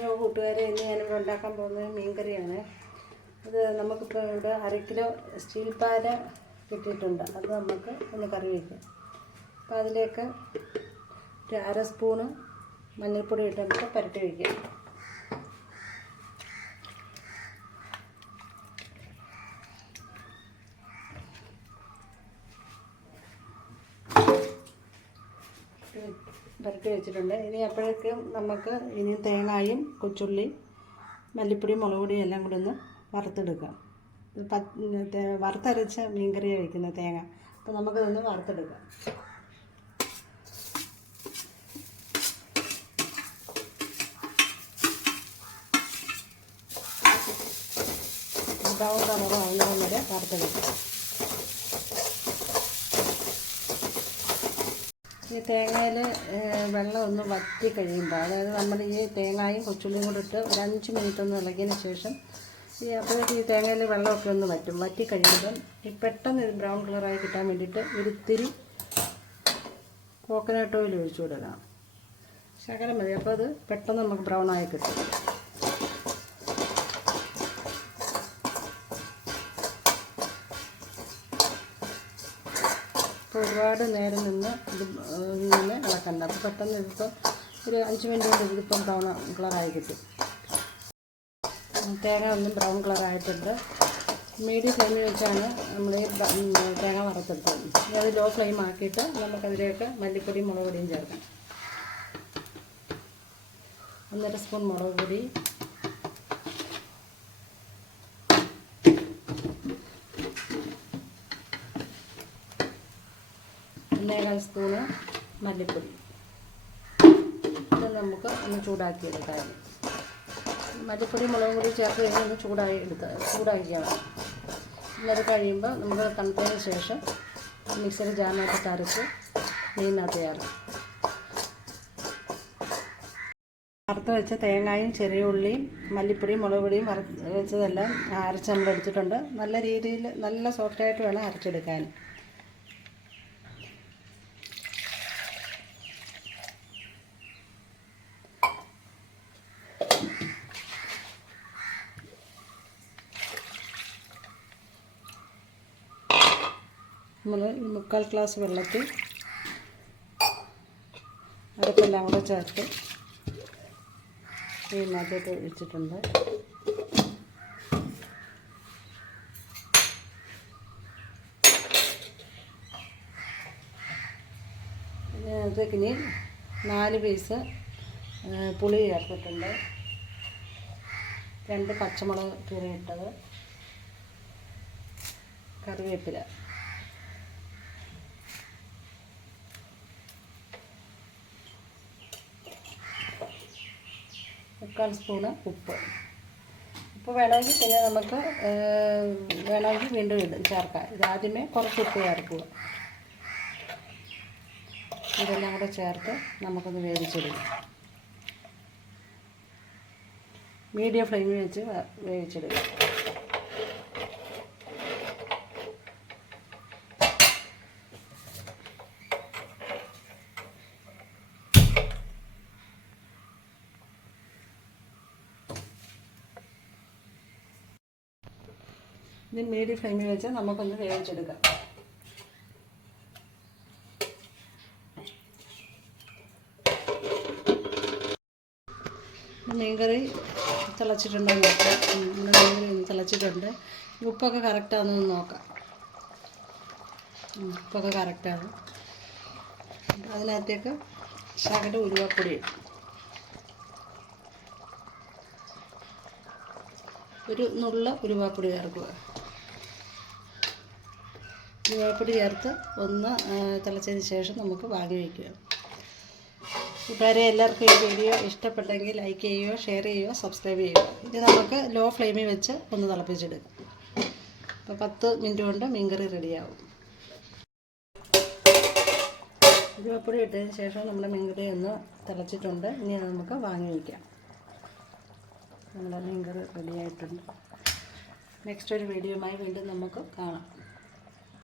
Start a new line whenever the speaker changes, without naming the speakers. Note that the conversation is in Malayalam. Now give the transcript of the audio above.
ഹലോ കൂട്ടുകാരെ ഇന്ന് ഞാനിവിടെ ഉണ്ടാക്കാൻ പോകുന്നത് മീൻകറിയാണ്. ഇത് നമുക്കിപ്പോൾ ഇവിടെ അര കിലോ സ്റ്റീൽ പാര കിട്ടിയിട്ടുണ്ട്. അത് നമുക്ക് ഒന്ന് കറി വയ്ക്കാം അപ്പോൾ അതിലേക്ക് ഒരു അര സ്പൂണ് മഞ്ഞൾപ്പൊടി ഇട്ട് നമുക്ക് പുരട്ടി വയ്ക്കാം പുരട്ടി വെച്ചിട്ടുണ്ട്. ഇനി അപ്പോഴേക്കും നമുക്ക് ഇനി തേങ്ങായും കൊച്ചുള്ളി മല്ലിപ്പൊടിയും മുളക് പൊടിയും എല്ലാം കൂടി ഒന്ന് വറുത്തെടുക്കാം ഇത് വറുത്തരച്ച മീൻകറിയാണ് വയ്ക്കുന്നത് തേങ്ങ. അപ്പോൾ നമുക്കതൊന്ന് വറുത്തെടുക്കാം. ബ്രൗൺ കളർ ആവുന്നത് വരെ വറുത്തെടുക്കാം. ഈ തേങ്ങയിൽ വെള്ളം ഒന്ന് വറ്റി കഴിയുമ്പോൾ അതായത് നമ്മൾ ഈ തേങ്ങായും കൊച്ചുള്ളിയും കൂടെ ഇട്ട് ഒരു അഞ്ച് മിനിറ്റ് ഒന്ന് ഇളകിയതിന് ശേഷം ഈ അപ്പോഴേക്ക് ഈ തേങ്ങയിൽ വെള്ളമൊക്കെ ഒന്ന് വറ്റും. വറ്റി കഴിയുമ്പം ഈ പെട്ടെന്ന് ഇത് ബ്രൗൺ കളറായി കിട്ടാൻ വേണ്ടിയിട്ട് ഒരിത്തിരി കോക്കനട്ട് ഓയിൽ ഒഴിച്ചു കൊടുക്കണം. ശകലം മതി. അപ്പോൾ അത് പെട്ടെന്ന് നമുക്ക് ബ്രൗൺ ആയി കിട്ടും. ഒരുപാട് നേരം നിന്ന് ഇത് ഇങ്ങനെ ഇളക്കണ്ട അപ്പോൾ പെട്ടെന്ന് ഇതിപ്പോൾ ഒരു അഞ്ച് മിനിറ്റ് കൊണ്ട് ഇതിപ്പം ബ്രൗൺ കളറായി കിട്ടും. തേങ്ങ ഒന്നും ബ്രൗൺ കളറായിട്ടുണ്ട് മീഡിയം ഫ്ലെയിമിൽ വെച്ചാണ് നമ്മൾ ഈ തേങ്ങ വറുത്തെടുത്തത്. ഇനി അത് ലോ ഫ്ലെയിം ആക്കിയിട്ട് നമുക്കതിലേക്ക് മല്ലിപ്പൊടിയും മുളക് പൊടിയും ചേർക്കാം. ഒന്നര സ്പൂൺ മുളക് പൊടി. ഒന്നേകാൽ സ്പൂണ് മല്ലിപ്പൊടി. ഇത് നമുക്ക് ഒന്ന് ചൂടാക്കി എടുക്കാം മല്ലിപ്പൊടി മുളകും കൂടി ചേർത്ത് കഴിഞ്ഞ് ഒന്ന് ചൂടായി എടുക്കുക ചൂടാക്കിയാണ് ഇന്നത് കഴിയുമ്പോൾ നമുക്ക് തണുത്തതിന് ശേഷം മിക്സറി ജാറിനകത്ത് തരച്ച് മീനിനകത്ത് ചേർക്കും. വറുത്ത് വെച്ച തേങ്ങയും ചെറിയ ഉള്ളിയും മല്ലിപ്പൊടിയും മുളക് പൊടിയും വറുത്ത് വെച്ചതെല്ലാം അരച്ച് നമ്മൾ എടുത്തിട്ടുണ്ട്. നല്ല രീതിയിൽ നല്ല സോഫ്റ്റായിട്ട് വേണം അരച്ചെടുക്കാൻ. നമ്മൾ ഈ മുക്കാൽ ഗ്ലാസ് വെള്ളത്തിൽ അരപ്പെല്ലാം കൂടെ ചേർത്ത് ഇതിനകത്തോട്ട് ഒഴിച്ചിട്ടുണ്ട്. ഇതിനകത്തേക്ക് ഇനി നാല് പീസ് പുളി ചേർത്തിട്ടുണ്ട്. രണ്ട് പച്ചമുളക് കീറിയിട്ടത്. കറിവേപ്പില. മുക്കാൽ സ്പൂണ് ഉപ്പ്. ഉപ്പ് വേണമെങ്കിൽ പിന്നെ നമുക്ക് വേണമെങ്കിൽ വീണ്ടും ഇടും ചേർക്കാം. ഇതാദ്യമേ കുറച്ച് ഉപ്പ് ചേർക്കുക. ഇതെല്ലാം കൂടെ ചേർത്ത് നമുക്കൊന്ന് വേവിച്ചെടുക്കാം. മീഡിയം ഫ്ലെയിമിൽ വെച്ച് വേവിച്ചെടുക്കാം. ഇത് മീഡിയം ഫ്ലെയിമിൽ വെച്ച് നമുക്കൊന്ന് വേവിച്ചെടുക്കാം. മീൻകറി തിളച്ചിട്ടുണ്ടോ നോക്കാം മീൻകറി ഒന്ന് തിളച്ചിട്ടുണ്ട്. ഉപ്പൊക്കെ കറക്റ്റാണെന്ന് നോക്കാം. ഉപ്പൊക്കെ കറക്റ്റാണ് അതിനകത്തേക്ക് ശകല ഉരുവാപ്പൊടി ഒരു നുള്ള ഉരുവാപ്പൊടി ചേർക്കുക. ഉരുവാപ്പൊടി ചേർത്ത് ഒന്ന് തിളച്ചതിന് ശേഷം നമുക്ക് വാങ്ങി വയ്ക്കുക. കൂട്ടുകാരെ എല്ലാവർക്കും ഈ വീഡിയോ ഇഷ്ടപ്പെട്ടെങ്കിൽ ലൈക്ക് ചെയ്യുകയോ ഷെയർ ചെയ്യുകയോ സബ്സ്ക്രൈബ് ചെയ്യുക ഇത് നമുക്ക് ലോ ഫ്ലെയിമിൽ വെച്ച് ഒന്ന് തിളപ്പിച്ചെടുക്കാം. അപ്പോൾ പത്ത് മിനിറ്റ് കൊണ്ട് മീൻകറി റെഡിയാവും ഉരുവാപ്പൊടി ഇട്ടതിന് ശേഷം നമ്മുടെ മീൻകറി ഒന്ന് തിളച്ചിട്ടുണ്ട്. ഇനി നമുക്ക് വാങ്ങി വയ്ക്കാം. നമ്മുടെ മീൻകറി റെഡിയായിട്ടുണ്ട് നെക്സ്റ്റ് ഒരു വീഡിയോയുമായി വീണ്ടും നമുക്ക് കാണാം.